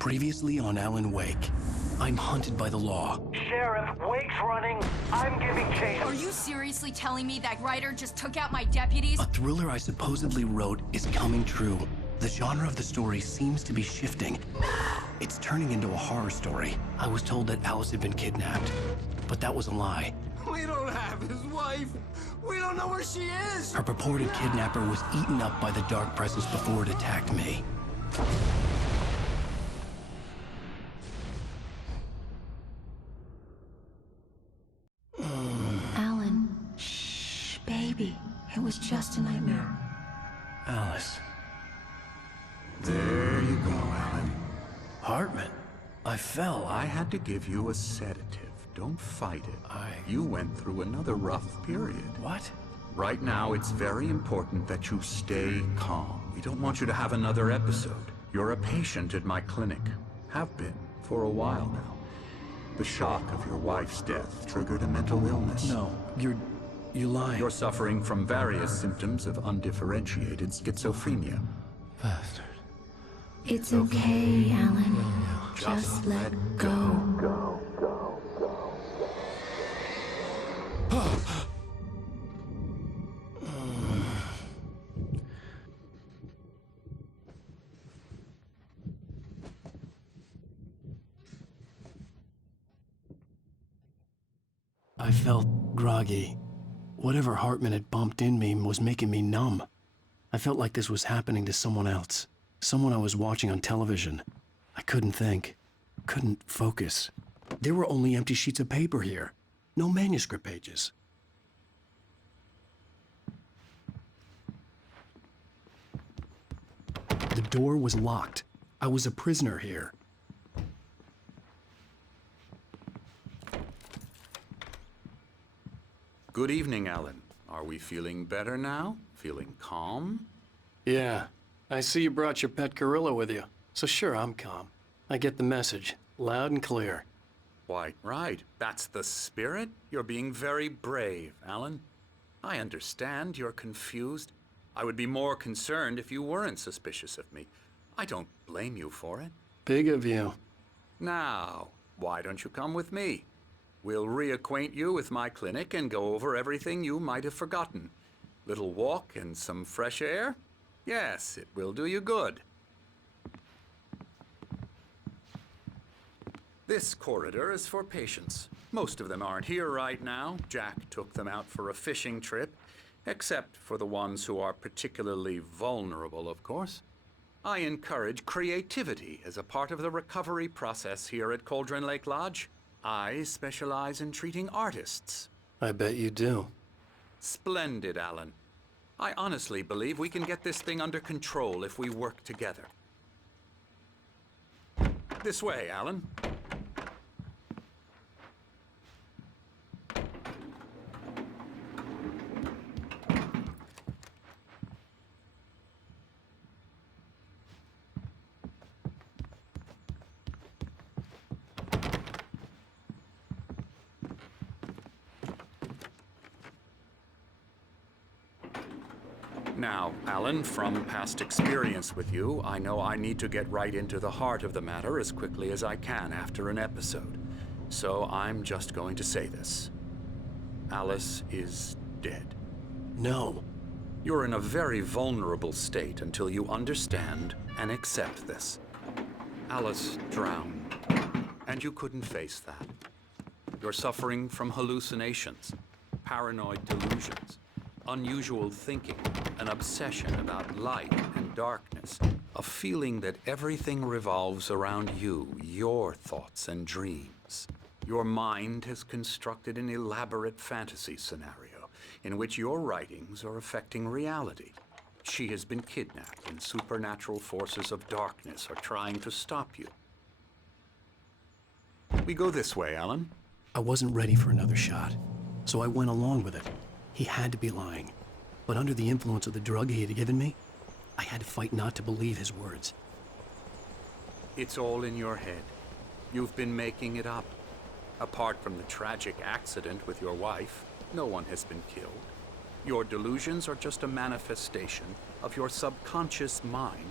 Previously on Alan Wake, I'm hunted by the law. Sheriff, Wake's running. I'm giving chase. Are you seriously telling me that writer just took out my deputies? A thriller I supposedly wrote is coming true. The genre of the story seems to be shifting. It's turning into a horror story. I was told that Alice had been kidnapped, but that was a lie. We don't have his wife. We don't know where she is. Her purported kidnapper was eaten up by the dark presence before it attacked me. Alan, shh, baby. It was just a nightmare. Alice. There you go, Alan. Hartman. I fell. I had to give you a sedative. Don't fight it. You went through another rough period. What? Right now, it's very important that you stay calm. We don't want you to have another episode. You're a patient at my clinic. Have been for a while now. The shock of your wife's death triggered a mental illness. No, you're lying. You're suffering from various symptoms of undifferentiated schizophrenia. Bastard. It's okay, Alan. Just let go. I felt groggy. Whatever Hartman had bumped in me was making me numb. I felt like this was happening to someone else. Someone I was watching on television. I couldn't think. Couldn't focus. There were only empty sheets of paper here. No manuscript pages. The door was locked. I was a prisoner here. Good evening, Alan. Are we feeling better now? Feeling calm? Yeah. I see you brought your pet gorilla with you. So sure, I'm calm. I get the message. Loud and clear. Quite right. That's the spirit. You're being very brave, Alan. I understand you're confused. I would be more concerned if you weren't suspicious of me. I don't blame you for it. Big of you. Now, why don't you come with me? We'll reacquaint you with my clinic and go over everything you might have forgotten. Little walk and some fresh air? Yes, it will do you good. This corridor is for patients. Most of them aren't here right now. Jack took them out for a fishing trip, except for the ones who are particularly vulnerable, of course. I encourage creativity as a part of the recovery process here at Cauldron Lake Lodge. I specialize in treating artists. I bet you do. Splendid, Alan. I honestly believe we can get this thing under control if we work together. This way, Alan. Now, Alan, from past experience with you, I know I need to get right into the heart of the matter as quickly as I can after an episode. So I'm just going to say this. Alice is dead. No. You're in a very vulnerable state until you understand and accept this. Alice drowned, and you couldn't face that. You're suffering from hallucinations, paranoid delusions, unusual thinking, an obsession about light and darkness, a feeling that everything revolves around you, your thoughts and dreams. Your mind has constructed an elaborate fantasy scenario in which your writings are affecting reality. She has been kidnapped and supernatural forces of darkness are trying to stop you. We go this way, Alan. I wasn't ready for another shot, so I went along with it. He had to be lying. But under the influence of the drug he had given me, I had to fight not to believe his words. It's all in your head. You've been making it up. Apart from the tragic accident with your wife, no one has been killed. Your delusions are just a manifestation of your subconscious mind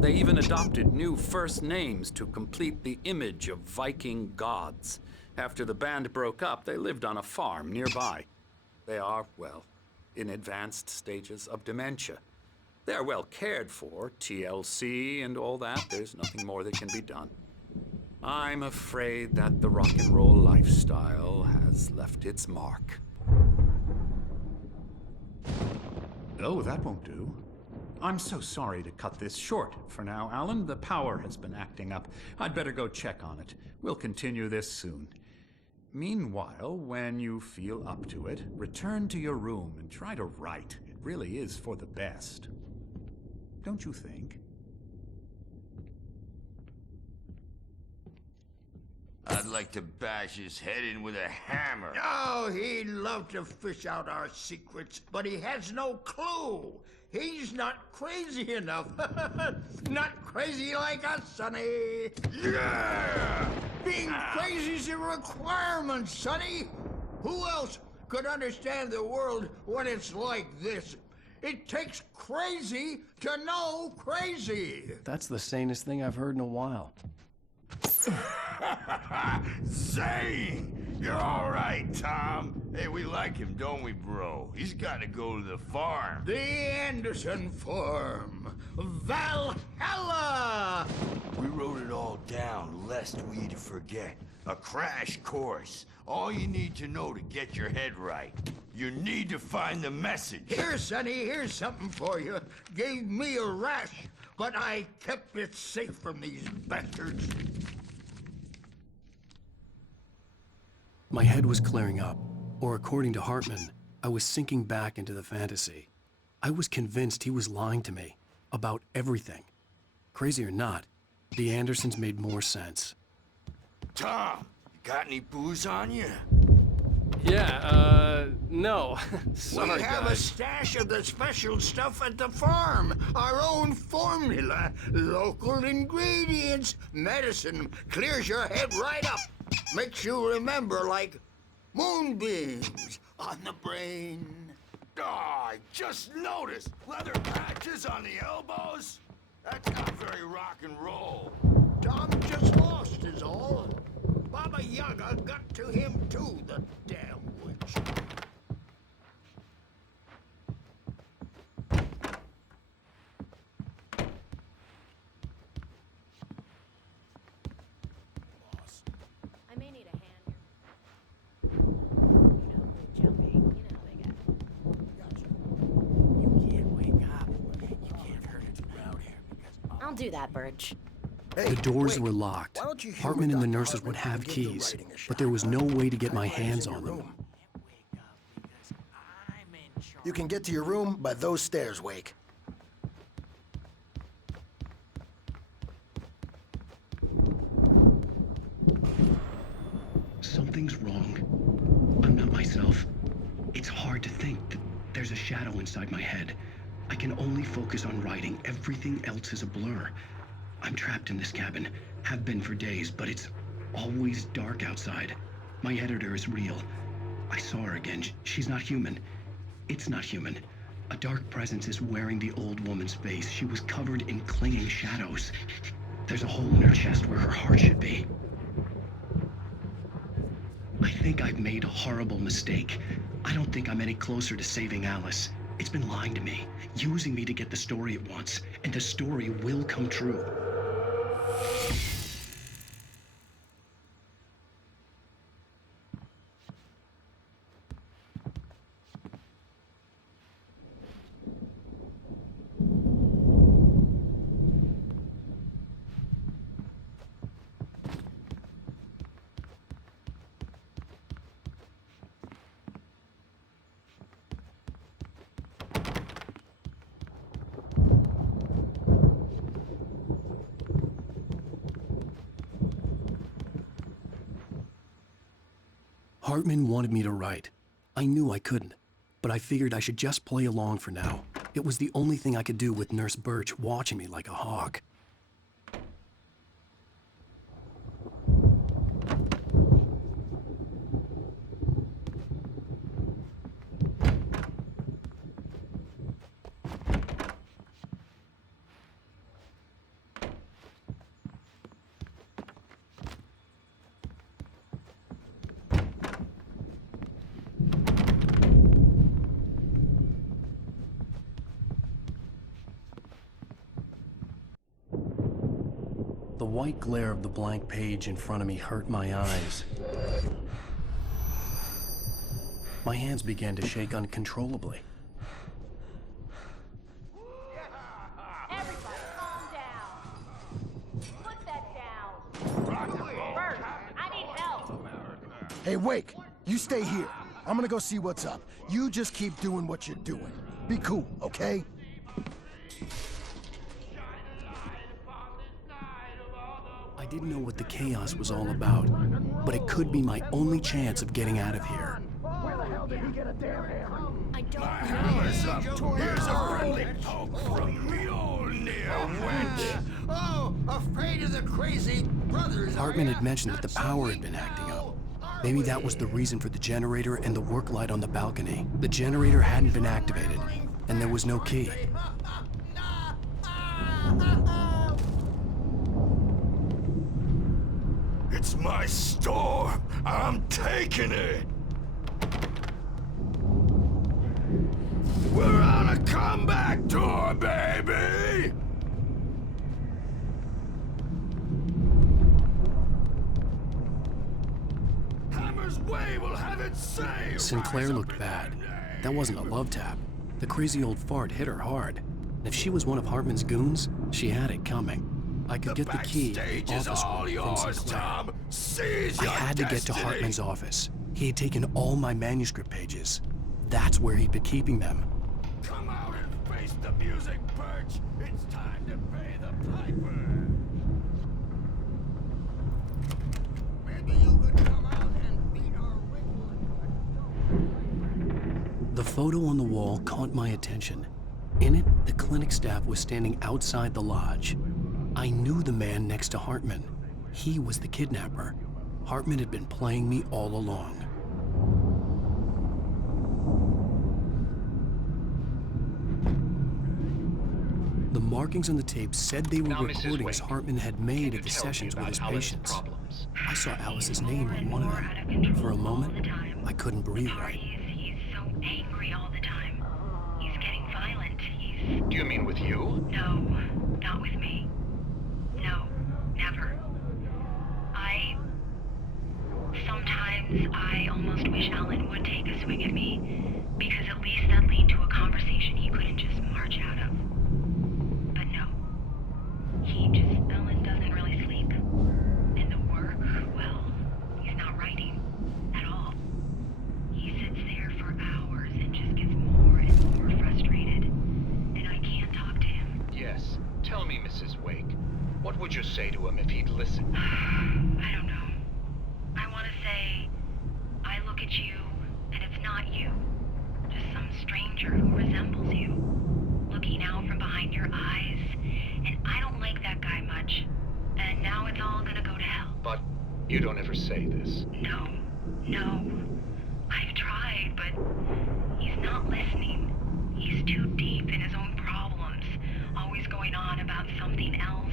They even adopted new first names to complete the image of Viking gods. After the band broke up, they lived on a farm nearby. They are, well, in advanced stages of dementia. They're well cared for, TLC and all that. There's nothing more that can be done. I'm afraid that the rock and roll lifestyle has left its mark. Oh, that won't do. I'm so sorry to cut this short for now, Alan. The power has been acting up. I'd better go check on it. We'll continue this soon. Meanwhile, when you feel up to it, return to your room and try to write. It really is for the best. Don't you think? I'd like to bash his head in with a hammer. Oh, he'd love to fish out our secrets, but he has no clue. He's not crazy enough. Not crazy like us, Sonny. Yeah! Being crazy's a requirement, Sonny. Who else could understand the world when it's like this? It takes crazy to know crazy. That's the sanest thing I've heard in a while. Zane! You're all right, Tom. Hey, we like him, don't we, bro? He's got to go to the farm. The Anderson Farm. Valhalla! We wrote it all down, lest we forget. A crash course. All you need to know to get your head right. You need to find the message. Here, Sonny, here's something for you. Gave me a rash, but I kept it safe from these bastards. My head was clearing up, or according to Hartman, I was sinking back into the fantasy. I was convinced he was lying to me about everything. Crazy or not, the Andersons made more sense. Tom, you got any booze on you? Yeah, no. Sorry, We have a stash of the special stuff at the farm. Our own formula. Local ingredients. Medicine clears your head right up. Makes you remember like moonbeams on the brain. Oh, I just noticed. Leather patches on the elbows? That's not very rock and roll. Tom just lost is all. Baba Yaga got to him too, the damn witch. I may need a hand. Jumping. They got. You can't wake up. You can't hurt it around here because... I'll do that, Birch. The doors were locked. Hartman and the nurses would have keys, but there was no way to get my hands on them. You can get to your room by those stairs, Wake. Something's wrong. I'm not myself. It's hard to think that there's a shadow inside my head. I can only focus on writing. Everything else is a blur. I'm trapped in this cabin. Have been for days, but it's always dark outside. My editor is real. I saw her again. She's not human. It's not human. A dark presence is wearing the old woman's face. She was covered in clinging shadows. There's a hole in her chest where her heart should be. I think I've made a horrible mistake. I don't think I'm any closer to saving Alice. It's been lying to me, using me to get the story it wants, and the story will come true. Hartman wanted me to write. I knew I couldn't, but I figured I should just play along for now. It was the only thing I could do with Nurse Birch watching me like a hawk. The white glare of the blank page in front of me hurt my eyes. My hands began to shake uncontrollably. Everybody, calm down. Put that down. Bert, I need help. Hey, Wake, you stay here. I'm gonna go see what's up. You just keep doing what you're doing. Be cool, okay? I didn't know what the chaos was all about, but it could be my only chance of getting out of here. Where the hell did he get a damn hammer? I don't Hammer's up. Here's a friendly poke from the old near-witch. Oh, afraid of the crazy brothers. Hartman had mentioned that the power had been acting up. Maybe that was the reason for the generator and the work light on the balcony. The generator hadn't been activated, and there was no key. It's my store. I'm taking it. We're on a comeback tour, baby! Hammer's Way will have it saved! Sinclair looked bad. That wasn't a love tap. The crazy old fart hit her hard. And if she was one of Hartman's goons, she had it coming. I could get the key to the backstage is office all room from yours, Sinclair. Tom. Seize I your had to get to destiny. Hartman's office. He had taken all my manuscript pages. That's where he'd been keeping them. Come out and face the music, Perch. It's time to pay the piper. Maybe you could come out and beat our wiggle. The photo on the wall caught my attention. In it, the clinic staff was standing outside the lodge. I knew the man next to Hartman. He was the kidnapper. Hartman had been playing me all along. The markings on the tape said they were Now, Mrs. recordings Wake, Hartman had made you at the tell me sessions with about his Alan's patients. problems? I saw Alice's name on one of them. For a moment, I couldn't breathe right. He's so angry all the time. He's getting violent. He's... Do you mean with you? No, not with me. No, never. Sometimes I almost wish Alan would take a swing at me, because at least that'd lead to a conversation he couldn't just march out of. But no. Alan doesn't really sleep. And the work, well, he's not writing at all. He sits there for hours and just gets more and more frustrated. And I can't talk to him. Yes. Tell me, Mrs. Wake. What would you say to him if he'd listen? I don't know. I want to say, I look at you, and it's not you. Just some stranger who resembles you. Looking out from behind your eyes, and I don't like that guy much. And now it's all gonna go to hell. But you don't ever say this. No. I've tried, but he's not listening. He's too deep in his own problems, always going on about something else.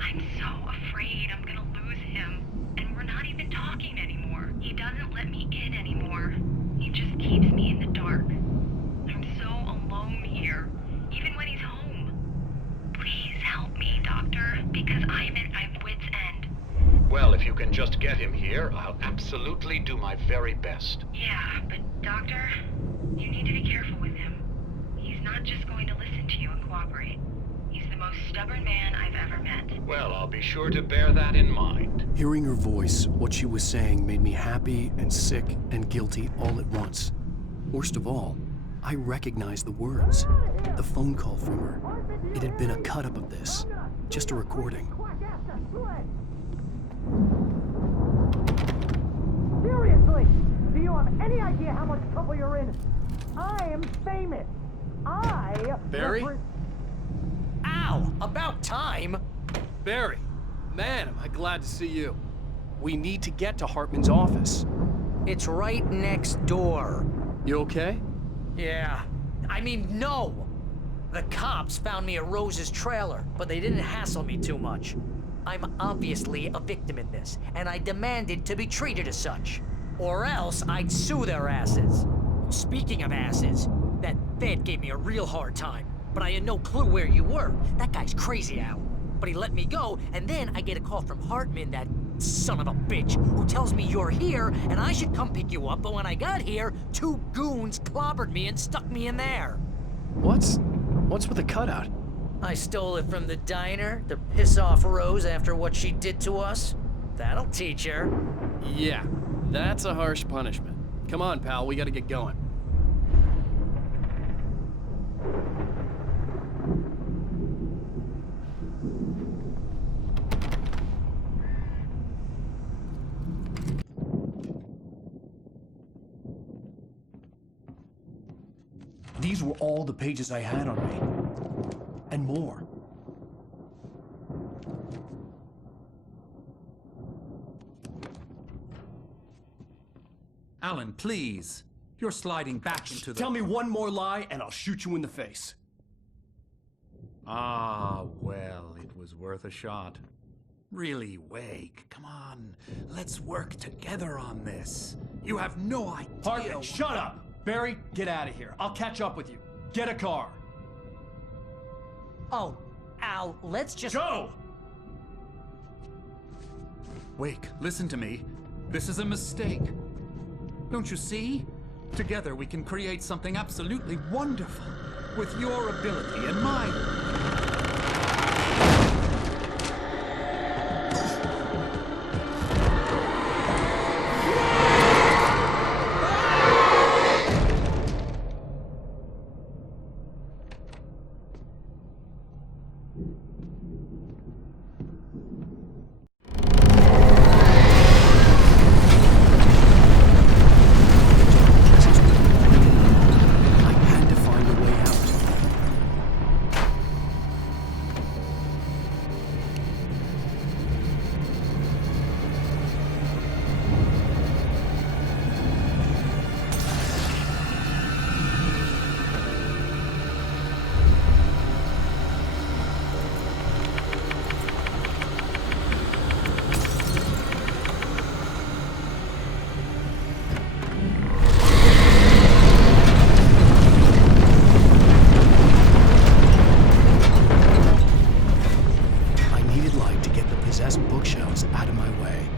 I'm so afraid I'm gonna lose him, and we're not even talking anymore. He doesn't let me in anymore. He just keeps me in the dark. I'm so alone here, even when he's home. Please help me, Doctor, because I'm at my wit's end. Well, if you can just get him here, I'll absolutely do my very best. Yeah, but Doctor, you need to be careful with him. He's not just going to listen to you and cooperate. He's the most stubborn man I've ever met. Well, I'll be sure to bear that in mind. Hearing her voice, what she was saying made me happy and sick and guilty all at once. Worst of all, I recognized the words. The phone call from her. It had been a cut-up of this. Just a recording. Seriously! Do you have any idea how much trouble you're in? I am famous! Barry? Ow! About time! Barry, man, am I glad to see you. We need to get to Hartman's office. It's right next door. You okay? Yeah. I mean, no! The cops found me at Rose's trailer, but they didn't hassle me too much. I'm obviously a victim in this, and I demanded to be treated as such. Or else I'd sue their asses. Speaking of asses, that Fed gave me a real hard time, but I had no clue where you were. That guy's crazy, Al. but he let me go, and then I get a call from Hartman, that son of a bitch, who tells me you're here and I should come pick you up, but when I got here, 2 goons clobbered me and stuck me in there. What's with the cutout? I stole it from the diner to piss off Rose after what she did to us. That'll teach her. Yeah, that's a harsh punishment. Come on, pal, we gotta get going. These were all the pages I had on me. And more. Alan, please. You're sliding back into the... Tell me one more lie and I'll shoot you in the face. Ah, well, it was worth a shot. Really, Wake, come on. Let's work together on this. You have no idea... Hartman, shut up! Barry, get out of here. I'll catch up with you. Get a car. Oh, Al, let's just... Go! Wake, listen to me. This is a mistake. Don't you see? Together we can create something absolutely wonderful. With your ability and mine. Bookshelves out of my way.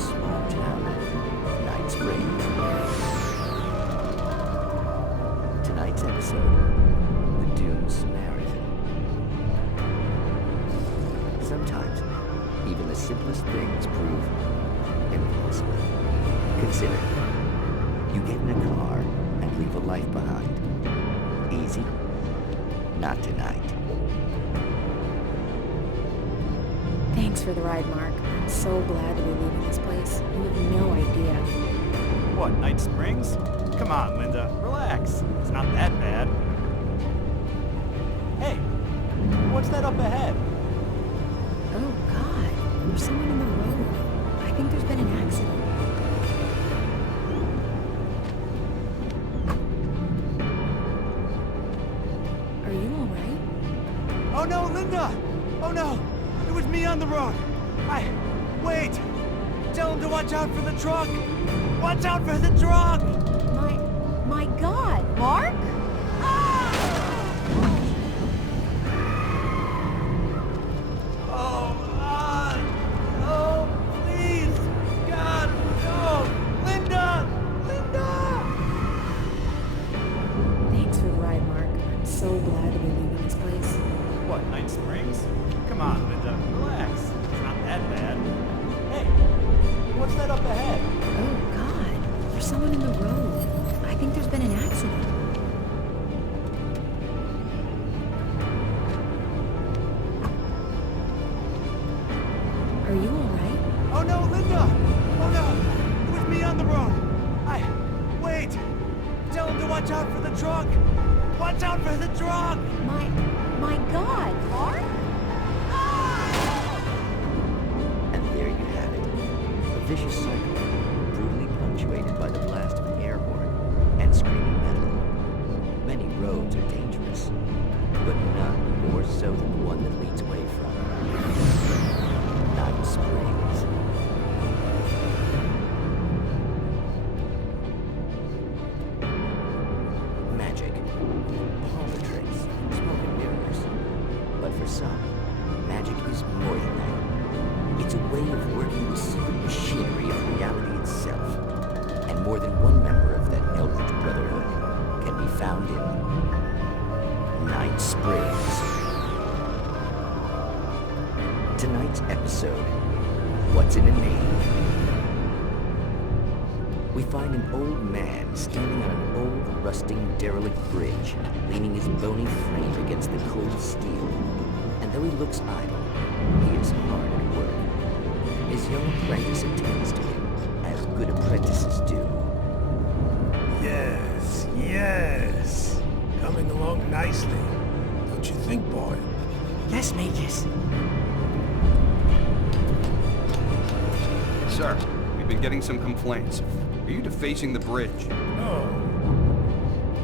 small town of Night Springs. Tonight's episode, The Doomed Samaritan. Sometimes, even the simplest things prove impossible. Consider, you get in a car and leave a life behind. Easy? Not tonight. Thanks for the ride, Mark. I'm so glad to be leaving this place. You have no idea. What, Night Springs? Come on, Linda. Relax. It's not that bad. Hey, what's that up ahead? Oh, God. There's someone in the road. I think there's been an accident. Are you all right? Oh no, Linda! Oh no! It was me on the road! Wait! Tell him to watch out for the truck! Watch out for the truck! My God, Mark? Oh, please! God, no! Linda! Linda! Thanks for the ride, Mark. I'm so glad to be leaving this place. What, Night Springs? Come on, Linda. Relax. It's not that bad. Hey, what's that up ahead? Oh, God. There's someone in the road. I think there's been an accident. Are you all right? Oh no, Linda! Oh no! It was me on the road! Wait! Tell him to watch out for the truck! Watch out for the truck! My God, Mark? And there you have it. A vicious cycle, brutally punctuated by the blast of an air horn and screaming metal. Many roads are dangerous, but none more so than the one that leads away from Night Springs. Magic, parlor tricks, smoke and mirrors. But for some, magic is more than that. It's a way of working the secret machinery of reality itself. And more than one member of that eldritch brotherhood can be found in Night Springs. Tonight's episode, What's in a Name? We find an old man standing on an old, rusting, derelict bridge, leaning his bony frame against the cold steel. And though he looks idle, he is hard at work. His young apprentice attends to him, as good apprentices do. Yes, yes. Coming along nicely. Don't you think, boy? Yes, Magus. Sir, we've been getting some complaints. Are you defacing the bridge?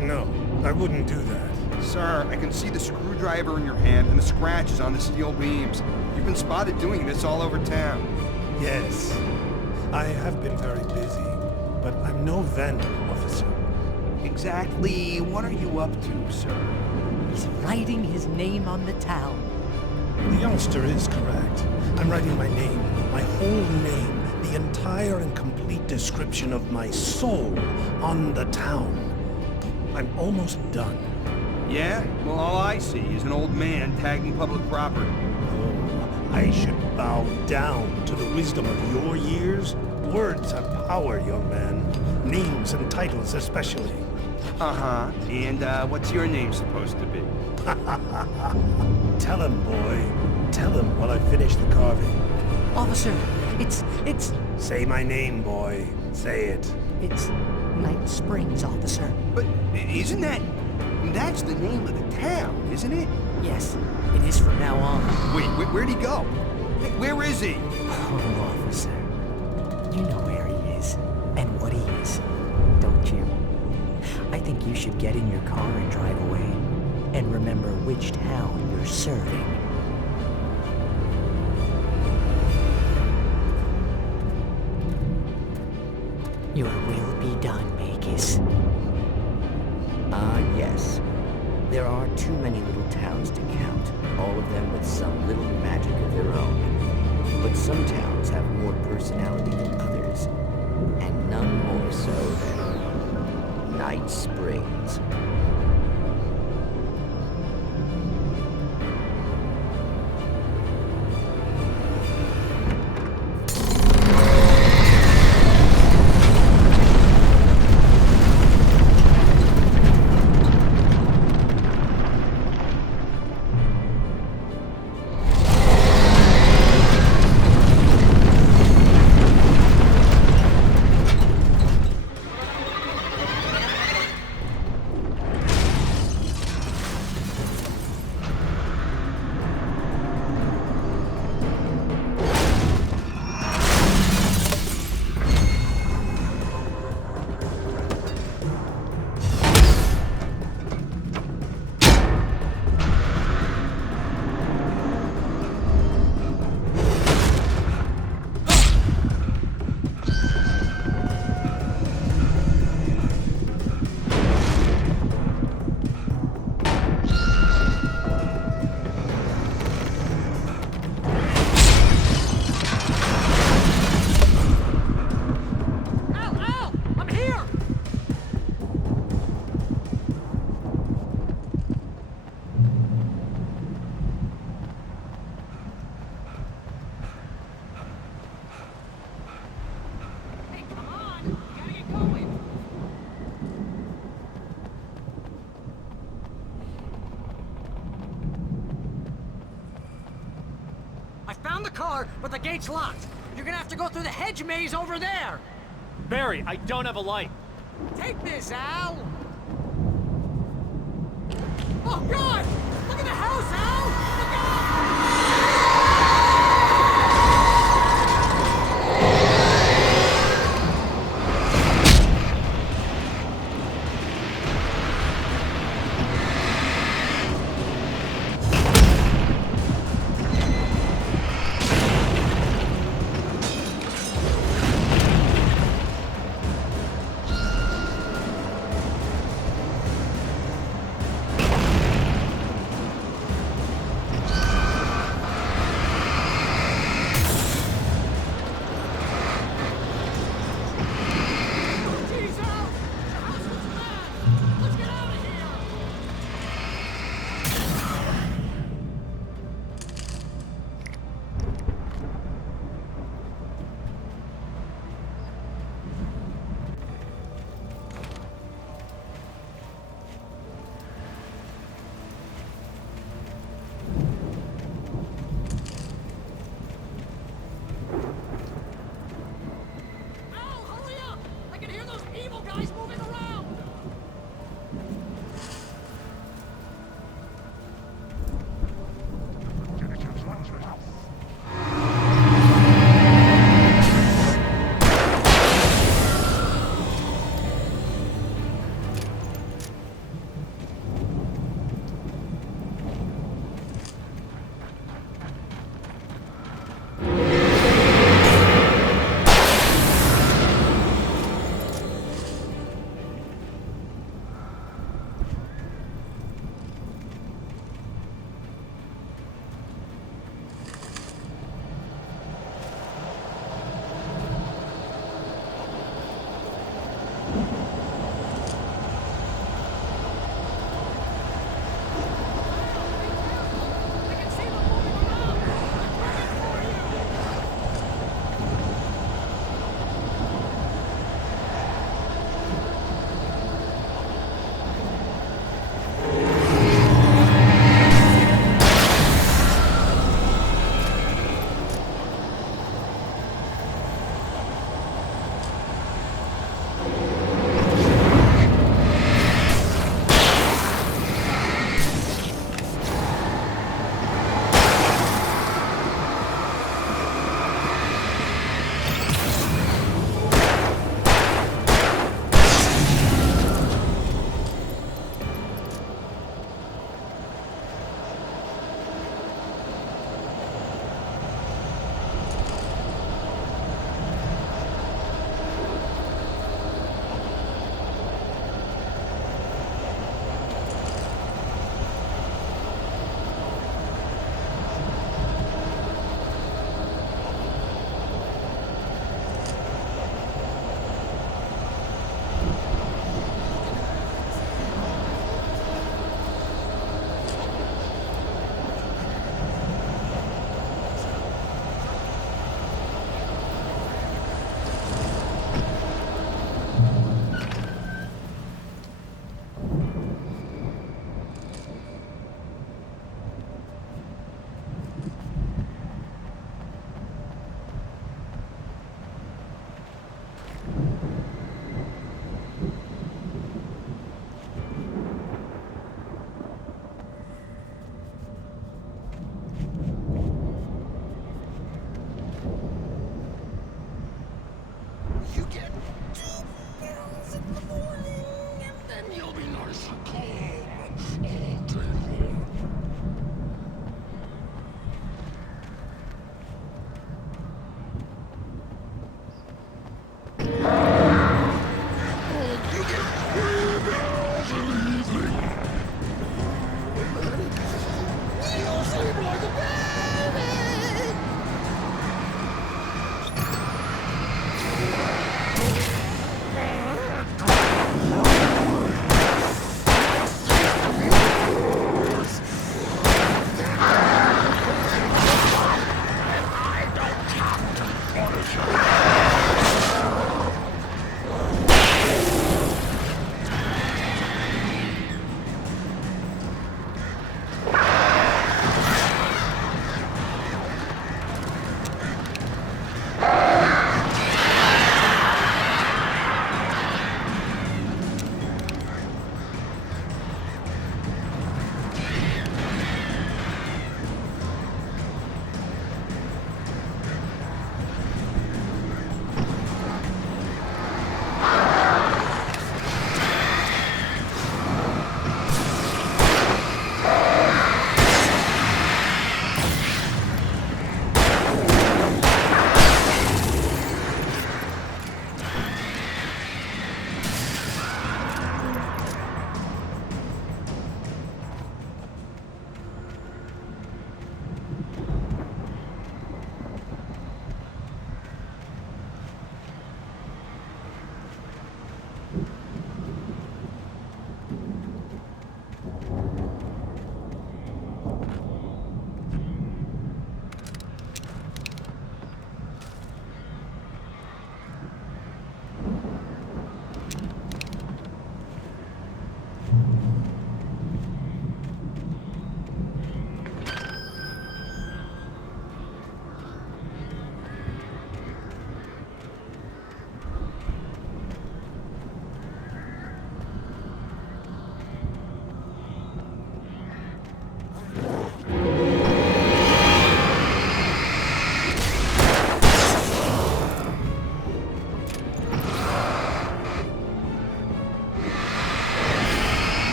No, I wouldn't do that. Sir, I can see the screwdriver in your hand and the scratches on the steel beams. You've been spotted doing this all over town. Yes, I have been very busy, but I'm no vandal, officer. Exactly what are you up to, sir? He's writing his name on the town. The youngster is correct. I'm writing my name, my whole name, the entire and complete description of my soul on the town. I'm almost done. Yeah? Well, all I see is an old man tagging public property. Oh, I should bow down to the wisdom of your years. Words have power, young man. Names and titles especially. Uh-huh. And, what's your name supposed to be? Tell him, boy. Tell him while I finish the carving. Officer, it's... Say my name, boy. Say it. It's Night Springs, officer. But isn't that... That's the name of the town, isn't it? Yes, it is from now on. Wait, where'd he go? Where is he? Oh, officer. You know where he is, and what he is, don't you? I think you should get in your car and drive away, and remember which town you're serving. Your will be done, Magus. Ah, yes. There are too many little towns to count, all of them with some little magic of their own. But some towns have more personality than others, and none more so than Night Springs. I found the car, but the gate's locked. You're gonna have to go through the hedge maze over there. Barry, I don't have a light. Take this, Al. Oh, God! Look at the house, Al! Look out!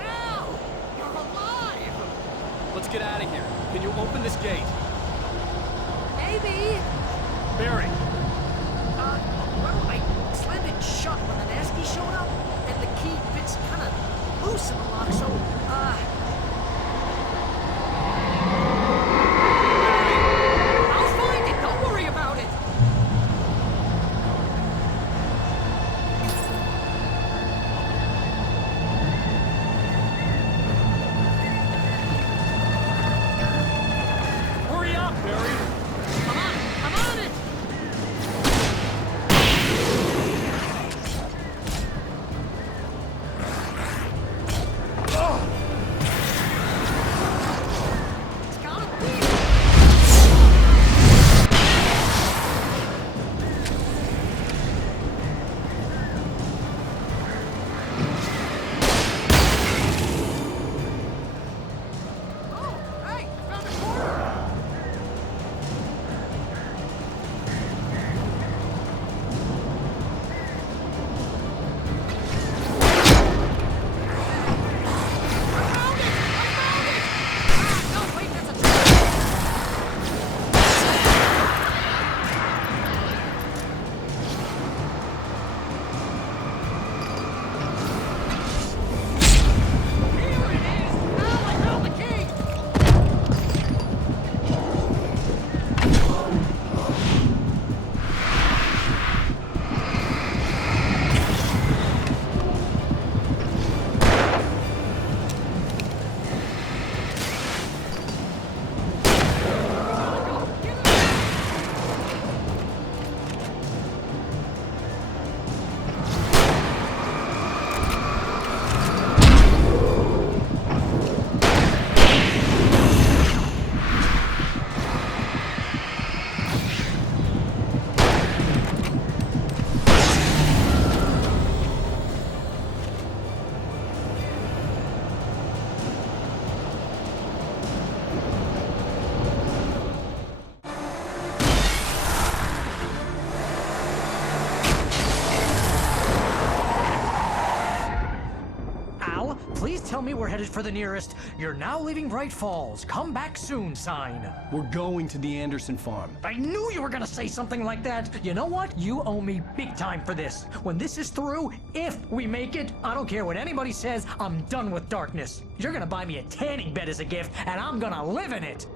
Al! You're alive! Let's get out of here. Can you open this gate? Maybe. Barry! Well, I slammed it shut when the nasty showed up, and the key fits kind of loose in the lock, so, I'll find it. Don't worry about it. Hurry up, Barry! I'm on it. It's gotta be. Oh, hey, found a corner. No, wait, that's a trap. Here it is! Now I found the key! Al, please tell me we're headed for the nearest "You're now leaving Bright Falls. Come back soon" sign. We're going to the Anderson farm. I knew you were gonna say something like that. You know what? You owe me big time for this. When this is through, if we make it, I don't care what anybody says, I'm done with darkness. You're gonna buy me a tanning bed as a gift, and I'm gonna live in it.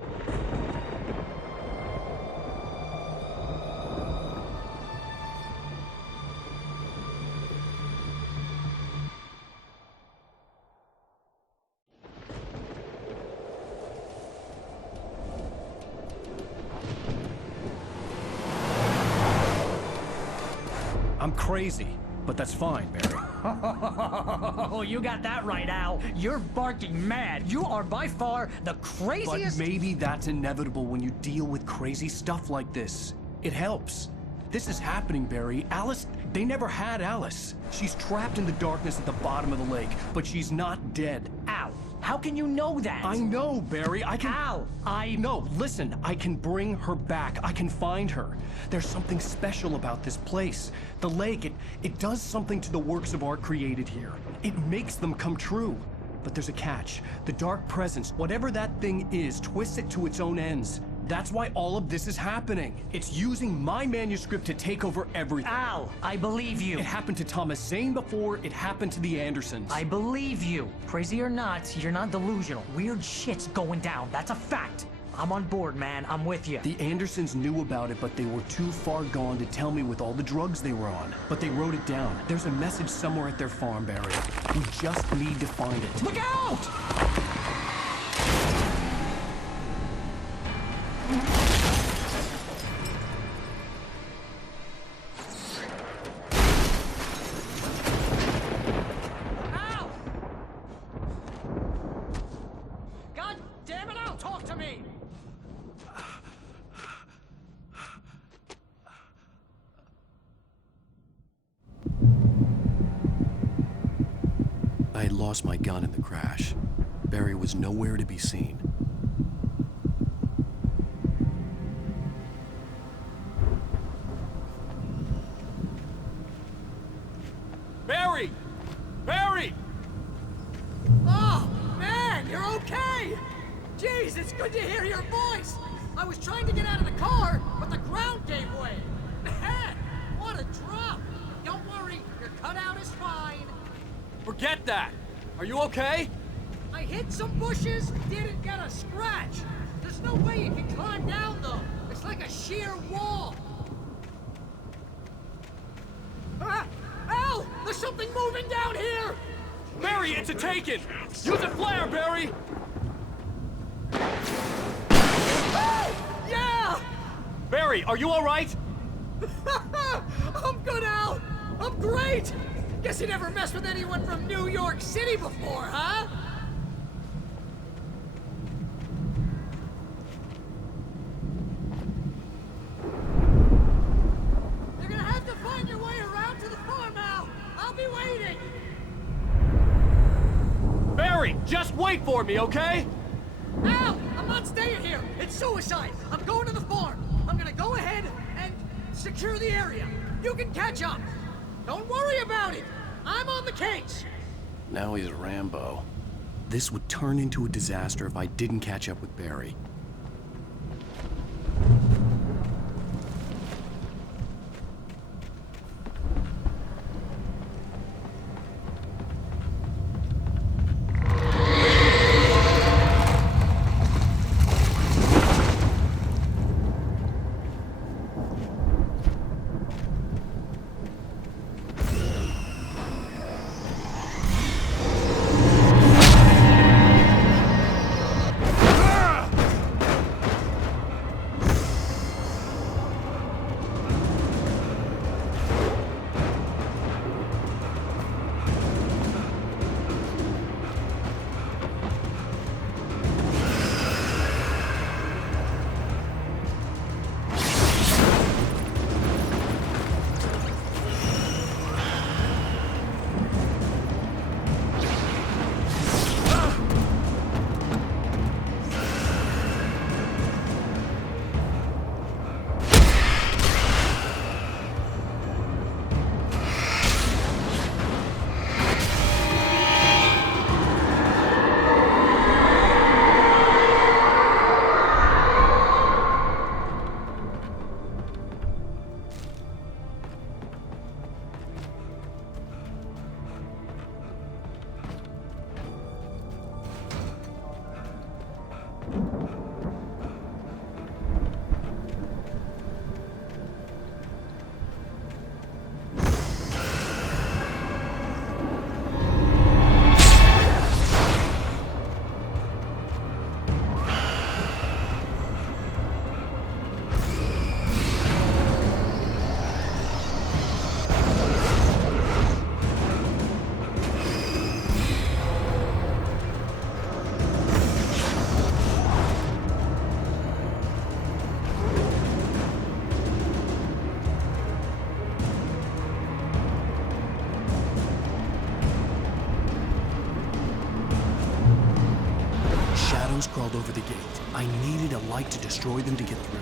I'm crazy, but that's fine, Barry. Oh, you got that right, Al. You're barking mad. You are by far the But craziest. maybe that's inevitable when you deal with crazy stuff like this. It helps. This is happening, Barry. Alice, they never had Alice. She's trapped in the darkness at the bottom of the lake, but she's not dead. Al, how can you know that? I know, Barry. I can... Al, No, listen. I can bring her back. I can find her. There's something special about this place. The lake, it does something to the works of art created here. It makes them come true. But there's a catch. The dark presence, whatever that thing is, twists it to its own ends. That's why all of this is happening. It's using my manuscript to take over everything. Al, I believe you. It happened to Thomas Zane before, it happened to the Andersons. I believe you. Crazy or not, you're not delusional. Weird shit's going down. That's a fact. I'm on board, man. I'm with you. The Andersons knew about it, but they were too far gone to tell me with all the drugs they were on. But they wrote it down. There's a message somewhere at their farm, Barry. We just need to find it. Look out! Al! God damn it, Al, talk to me! I had lost my gun in the crash. Barry was nowhere to be seen. It's good to hear your voice! I was trying to get out of the car, but the ground gave way. Man, what a drop! Don't worry, your cutout is fine. Forget that! Are you okay? I hit some bushes, didn't get a scratch. There's no way you can climb down, though. It's like a sheer wall. Ah! Al! There's something moving down here! Barry, it's a taken! Use a flare, Barry! Ah! Yeah! Barry, are you alright? I'm good, Al! I'm great! Guess you never messed with anyone from New York City before, huh? You're gonna have to find your way around to the farm, Al! I'll be waiting! Barry, just wait for me, okay? Al! I'm not staying here! It's suicide! I'm going to the farm! I'm gonna go ahead and secure the area. You can catch up! Don't worry about it! I'm on the case! Now he's Rambo. This would turn into a disaster if I didn't catch up with Barry. Crawled over the gate. I needed a light to destroy them to get through.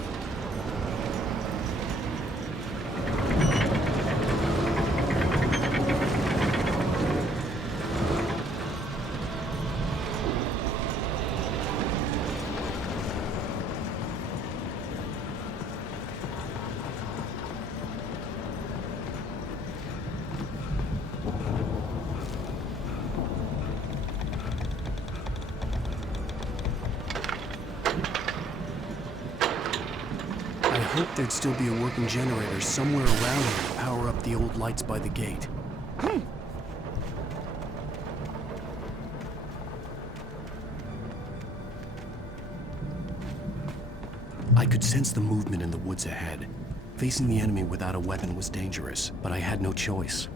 I hoped there'd still be a working generator somewhere around here to power up the old lights by the gate. I could sense the movement in the woods ahead. Facing the enemy without a weapon was dangerous, but I had no choice.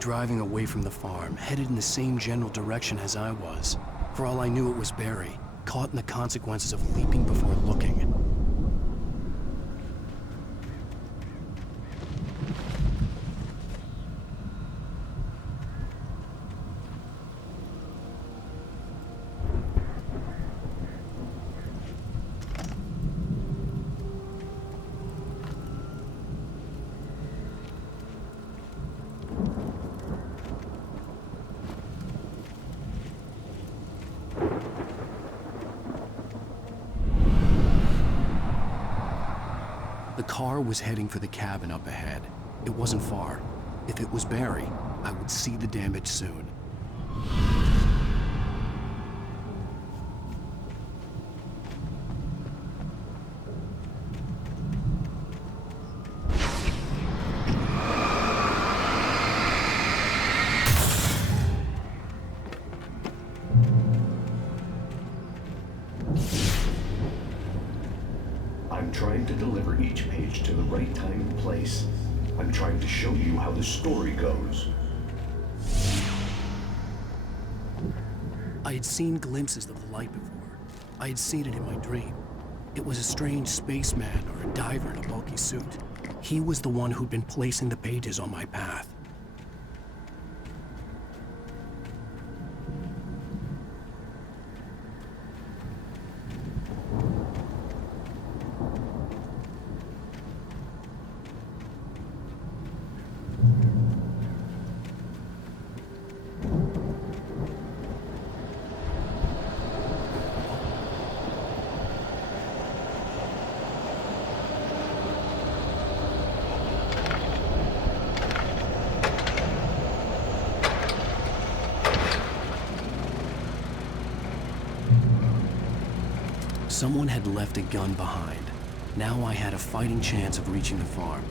driving away from the farm, headed in the same general direction as I was. For all I knew, it was Barry, caught in the consequences of leaping before looking. The car was heading for the cabin up ahead. It wasn't far. If it was Barry, I would see the damage soon. I'm trying to deliver each page to the right time and place. I'm trying to show you how the story goes. I had seen glimpses of the light before. I had seen it in my dream. It was a strange spaceman or a diver in a bulky suit. He was the one who'd been placing the pages on my path. Someone had left a gun behind. Now I had a fighting chance of reaching the farm.